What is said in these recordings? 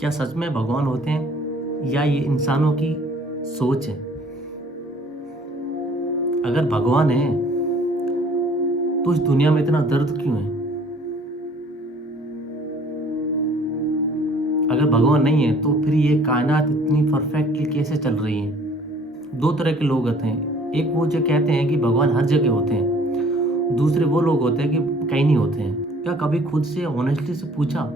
क्या सच में भगवान होते हैं या ये इंसानों की सोच है? अगर भगवान है तो इस दुनिया में इतना दर्द क्यों है? अगर भगवान नहीं है तो फिर ये कायनात इतनी परफेक्टली कैसे चल रही है? दो तरह के लोग होते हैं, एक वो जो कहते हैं कि भगवान हर जगह होते हैं, दूसरे वो लोग होते हैं कि कहीं नहीं होते हैं। क्या कभी खुद से ऑनेस्टली से पूछा,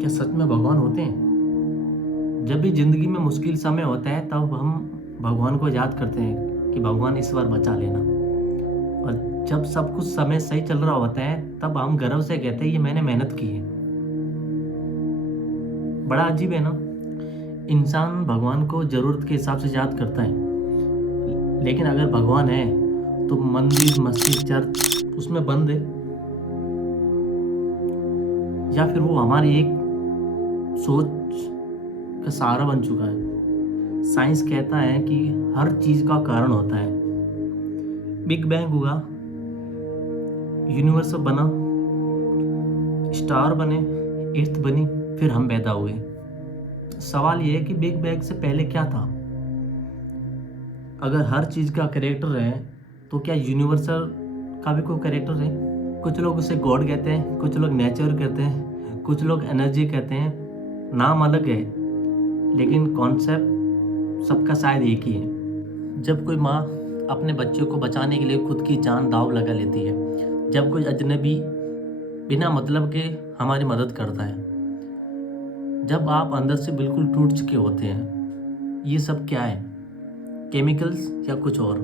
क्या सच में भगवान होते हैं? जब भी जिंदगी में मुश्किल समय होता है तब हम भगवान को याद करते हैं कि भगवान इस बार बचा लेना, और जब सब कुछ समय सही चल रहा होता है तब हम गर्व से कहते हैं ये मैंने मेहनत की है। बड़ा अजीब है ना। इंसान भगवान को जरूरत के हिसाब से याद करता है, लेकिन अगर भगवान है तो मंदिर मस्जिद चर्च उसमें बंद है, या फिर वो हमारी एक सोच का सहारा बन चुका है। साइंस कहता है कि हर चीज का कारण होता है। बिग बैंग हुआ, यूनिवर्स बना, स्टार बने, अर्थ बनी, फिर हम पैदा हुए। सवाल ये है कि बिग बैंग से पहले क्या था? अगर हर चीज का कैरेक्टर है तो क्या यूनिवर्सल का भी कोई कैरेक्टर है? कुछ लोग उसे गॉड कहते हैं, कुछ लोग नेचर कहते हैं, कुछ लोग एनर्जी कहते हैं। नाम अलग है लेकिन कॉन्सेप्ट सबका शायद एक ही है। जब कोई माँ अपने बच्चे को बचाने के लिए खुद की जान दांव लगा लेती है, जब कोई अजनबी बिना मतलब के हमारी मदद करता है, जब आप अंदर से बिल्कुल टूट चुके होते हैं, ये सब क्या है? केमिकल्स या कुछ और?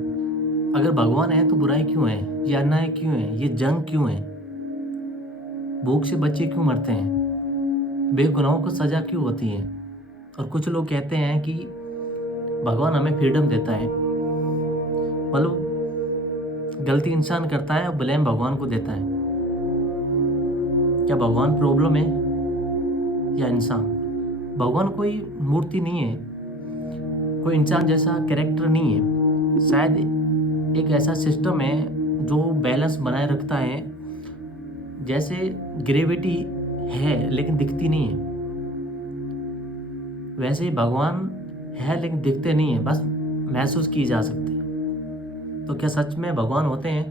अगर भगवान है तो बुराई क्यों है? ये अन्याय क्यों है? ये जंग क्यों है? भूख से बच्चे क्यों मरते हैं? बेगुनाहों को सजा क्यों होती है? और कुछ लोग कहते हैं कि भगवान हमें फ्रीडम देता है, मतलब गलती इंसान करता है और ब्लेम भगवान को देता है। क्या भगवान प्रॉब्लम है या इंसान? भगवान कोई मूर्ति नहीं है, कोई इंसान जैसा कैरेक्टर नहीं है। शायद एक ऐसा सिस्टम है जो बैलेंस बनाए रखता है। जैसे ग्रेविटी है लेकिन दिखती नहीं है, वैसे ही भगवान है लेकिन दिखते नहीं है, बस महसूस की जा सकती है। तो क्या सच में भगवान होते हैं?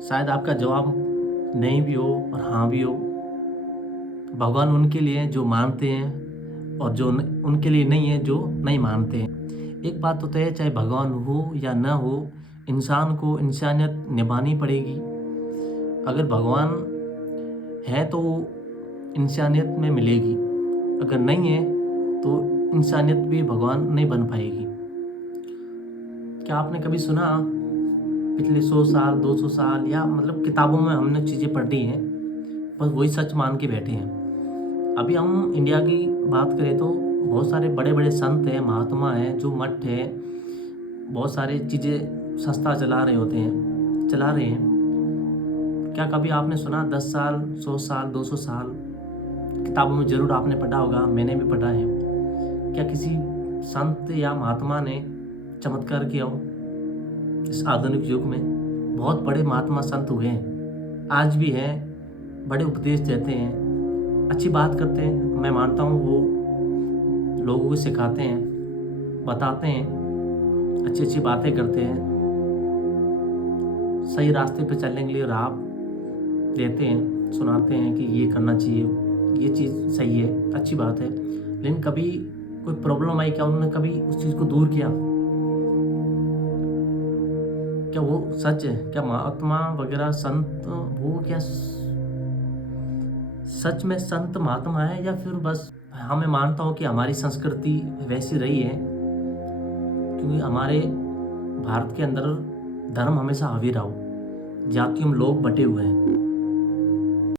शायद आपका जवाब नहीं भी हो और हाँ भी हो। भगवान उनके लिए जो मानते हैं और जो उनके लिए नहीं है जो नहीं मानते हैं। एक बात तो तय है, चाहे भगवान हो या ना हो, इंसान को इंसानियत निभानी पड़ेगी। अगर भगवान है तो इंसानियत में मिलेगी, अगर नहीं है तो इंसानियत भी भगवान नहीं बन पाएगी। क्या आपने कभी सुना पिछले 100 साल 200 साल या मतलब किताबों में हमने चीज़ें पढ़ी हैं, बस वही सच मान के बैठे हैं? अभी हम इंडिया की बात करें तो बहुत सारे बड़े बड़े संत हैं, महात्मा हैं, जो मठ है, बहुत सारी चीज़ें संस्था चला रहे हैं। क्या कभी आपने सुना 10 साल 100 साल 200 साल? किताबों में ज़रूर आपने पढ़ा होगा, मैंने भी पढ़ा है। क्या किसी संत या महात्मा ने चमत्कार किया हो? इस आधुनिक युग में बहुत बड़े महात्मा संत हुए हैं, आज भी हैं, बड़े उपदेश देते हैं, अच्छी बात करते हैं। मैं मानता हूँ वो लोगों को सिखाते हैं, बताते हैं, अच्छी अच्छी बातें करते हैं, सही रास्ते पे चलने के लिए राह देते हैं, सुनाते हैं कि ये करना चाहिए, ये चीज़ सही है, अच्छी बात है। लेकिन कभी कोई प्रॉब्लम आई, क्या उन्होंने कभी उस चीज़ को दूर किया? क्या वो सच है? क्या महात्मा वगैरह संत वो क्या सच में संत महात्मा है, या फिर बस मैं मानता हूँ कि हमारी संस्कृति वैसी रही है, क्योंकि हमारे भारत के अंदर धर्म हमेशा हावी रहा हो, जातियों में लोग बटे हुए हैं।